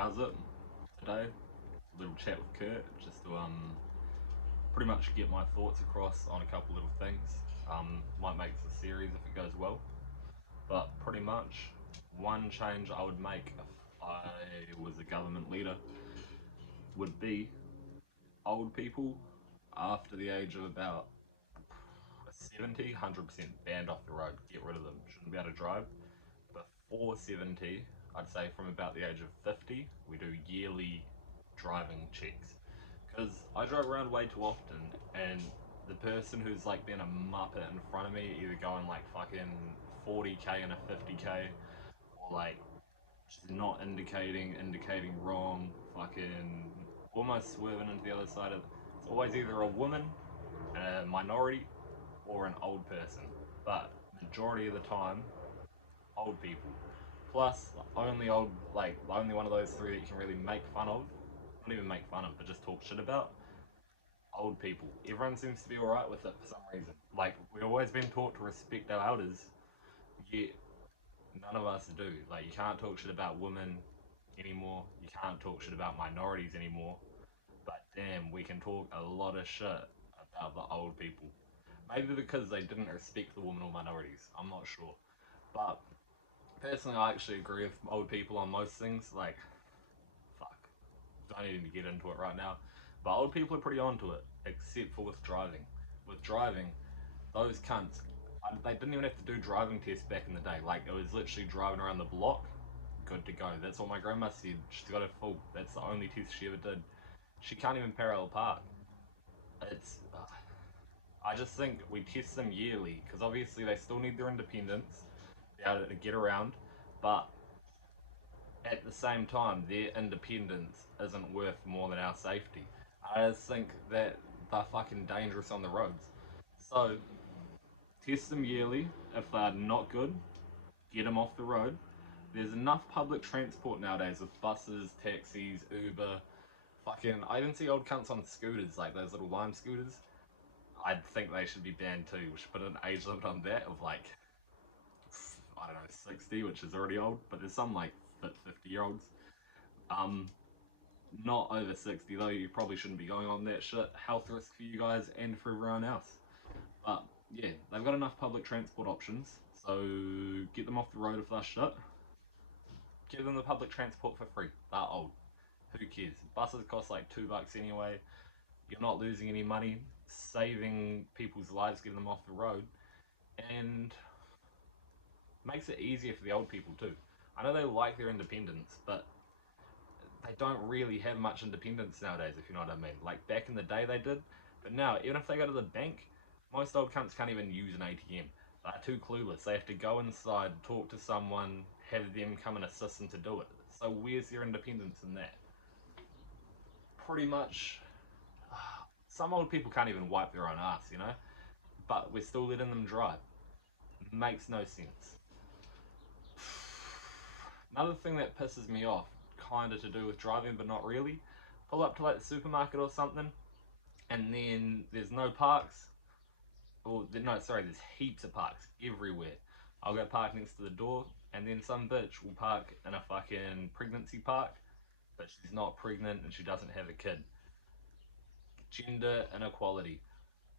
How's it today? Little chat with Kurt, just to pretty much get my thoughts across on a couple little things. Might make this a series if it goes well, but pretty much one change I would make if I was a government leader would be old people after the age of about 70, 100% banned off the road. Get rid of them. Shouldn't be able to drive. Before 70, I'd say from about the age of 50, we do yearly driving checks. Because I drive around way too often, and the person who's like been a muppet in front of me, either going like fucking 40k and a 50k, or like just not indicating wrong, fucking almost swerving into the other side of. It's always either a woman, a minority, or an old person. But majority of the time, old people. Plus, only one of those three that you can really make fun of, not even make fun of, but just talk shit about, old people. Everyone seems to be alright with it for some reason. Like, we've always been taught to respect our elders, yet none of us do. Like, you can't talk shit about women anymore, you can't talk shit about minorities anymore, but damn, we can talk a lot of shit about the old people. Maybe because they didn't respect the women or minorities, I'm not sure. But personally, I actually agree with old people on most things. Like, fuck, don't need to get into it right now. But old people are pretty onto it, except for with driving. With driving, those cunts, they didn't even have to do driving tests back in the day. Like, it was literally driving around the block, good to go. That's what my grandma said. She's got it full. That's the only test she ever did. She can't even parallel park. It's. I just think we test them yearly because obviously they still need their independence, be able to get around, but at the same time, their independence isn't worth more than our safety. I just think that they're fucking dangerous on the roads. So, test them yearly. If they're not good, get them off the road. There's enough public transport nowadays with buses, taxis, Uber. Fucking, I even see old cunts on scooters, like those little lime scooters. I think they should be banned too. We should put an age limit on that of like, I don't know, 60, which is already old, but there's some like fit 50-year-olds. Um, Not over 60 though, you probably shouldn't be going on that shit. Health risk for you guys and for everyone else. But yeah, they've got enough public transport options, so get them off the road if they're shit. Give them the public transport for free. They're old. Who cares? Buses cost like $2 anyway. You're not losing any money, saving people's lives, getting them off the road, and makes it easier for the old people too. I know they like their independence, but they don't really have much independence nowadays, if you know what I mean. Like back in the day they did, but now even if they go to the bank, most old cunts can't even use an ATM. They're too clueless. They have to go inside, talk to someone, have them come and assist them to do it. So where's their independence in that? Pretty much, some old people can't even wipe their own ass, you know? But we're still letting them drive. Makes no sense. Another thing that pisses me off, kinda to do with driving, but not really, pull up to like the supermarket or something, and then there's no parks. Or no, sorry, there's heaps of parks everywhere. I'll go park next to the door, and then some bitch will park in a fucking pregnancy park, but she's not pregnant and she doesn't have a kid. Gender inequality.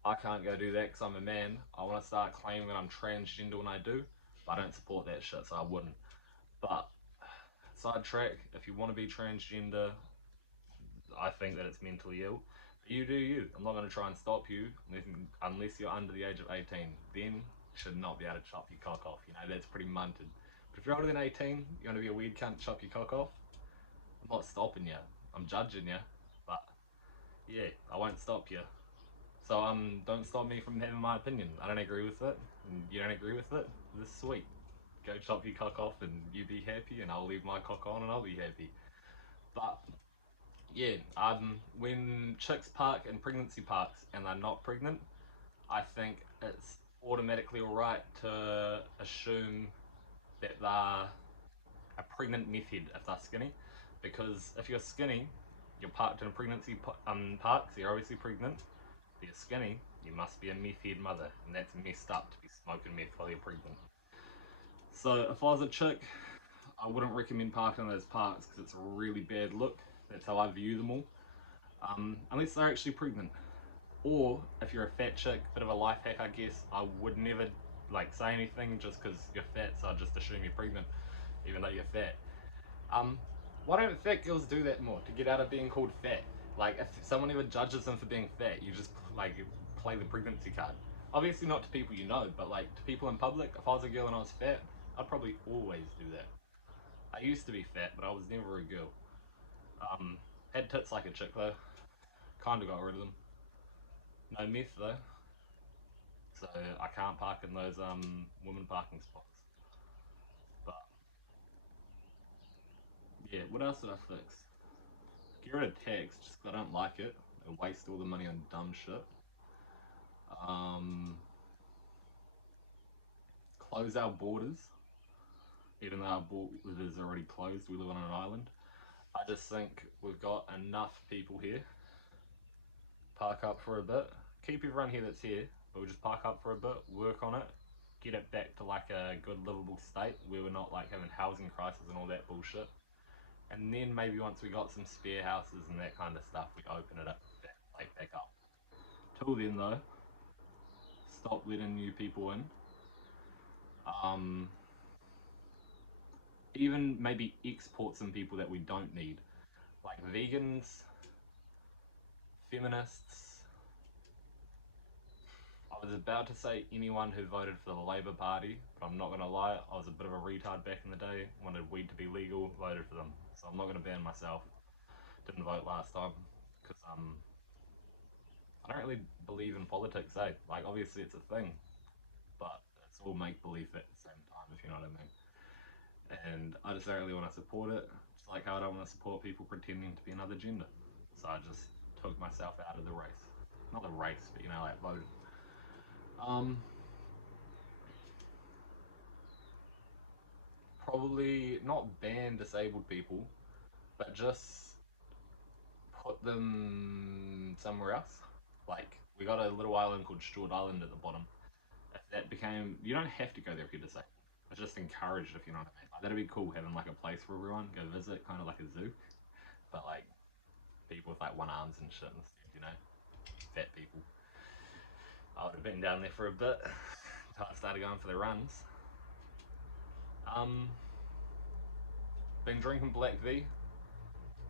I can't go do that because I'm a man. I want to start claiming that I'm transgender when I do, but I don't support that shit, so I wouldn't. But sidetrack, if you want to be transgender, I think that it's mentally ill. But you do you. I'm not going to try and stop you unless you're under the age of 18. Then you should not be able to chop your cock off. You know, that's pretty munted. But if you're older than 18, you're going to be a weird cunt, chop your cock off. I'm not stopping you. I'm judging you. But yeah, I won't stop you. So don't stop me from having my opinion. I don't agree with it, and you don't agree with it. This is sweet. Go chop your cock off, and you be happy, and I'll leave my cock on, and I'll be happy. But yeah, when chicks park in pregnancy parks and they're not pregnant, I think it's automatically alright to assume that they're a pregnant meth head if they're skinny, because if you're skinny, you're parked in a pregnancy park, so you're obviously pregnant. If you're skinny, you must be a meth head mother, and that's messed up to be smoking meth while you're pregnant. So if I was a chick, I wouldn't recommend parking in those parks because it's a really bad look. That's how I view them all. Unless they're actually pregnant. Or if you're a fat chick, bit of a life hack I guess, I would never like say anything just because you're fat, so I just assume you're pregnant, even though you're fat. Why don't fat girls do that more to get out of being called fat? Like if someone ever judges them for being fat, you just like play the pregnancy card. Obviously not to people you know, but like to people in public. If I was a girl and I was fat, I'd probably always do that. I used to be fat, but I was never a girl. Um, had tits like a chick though. Kinda got rid of them. No meth though, so I can't park in those women parking spots. But yeah, what else did I fix? Get rid of tax just 'cause I don't like it. I waste all the money on dumb shit. Um, Close our borders, even though our borders are already closed. We live on an island. I just think we've got enough people here. Park up for a bit. Keep everyone here that's here, but we'll just park up for a bit, work on it, get it back to like a good livable state where we're not like having housing crisis and all that bullshit. And then maybe once we got some spare houses and that kind of stuff, we open it up back up. Till then though, stop letting new people in. Um, Even maybe export some people that we don't need, like vegans, feminists. I was about to say anyone who voted for the Labour Party, but I'm not gonna lie, I was a bit of a retard back in the day, wanted weed to be legal, voted for them. So I'm not gonna ban myself. Didn't vote last time, because I don't really believe in politics, eh? Like obviously it's a thing, but it's all make believe at the same time, if you know what I mean. And I just don't really want to support it. Just like how I don't want to support people pretending to be another gender. So I just took myself out of the race. Not the race, but you know, like voted. Um, Probably not ban disabled people, but just put them somewhere else. Like we got a little island called Stewart Island at the bottom. If that became, you don't have to go there if you're disabled. It's just encouraged if you know what I mean. Like, that'd be cool having like a place for everyone go visit, kind of like a zoo, but like people with like one arms and shit instead, you know, fat people. I would have been down there for a bit until I started going for the runs. Um, Been drinking Black V,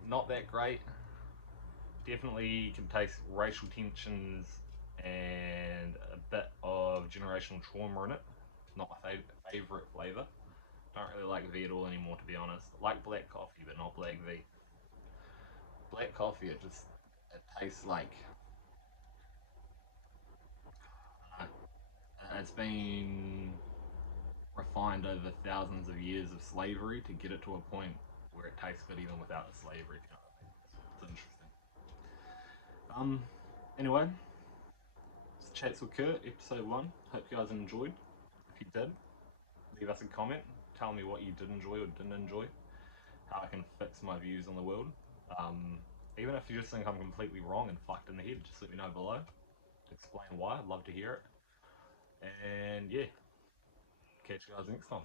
not that great. Definitely can taste racial tensions and a bit of generational trauma in it. Not my favourite flavour. Don't really like V at all anymore, to be honest. I like black coffee, but not Black V. Black coffee, it tastes like it's been refined over thousands of years of slavery to get it to a point where it tastes good even without the slavery. If you know what I mean? It's interesting. Anyway, it's Chats with Kurt, episode 1. Hope you guys enjoyed. If you did, leave us a comment. Tell me what you did enjoy or didn't enjoy. How I can fix my views on the world. Even if you just think I'm completely wrong and fucked in the head, just let me know below. Explain why. I'd love to hear it. And yeah, catch you guys next time.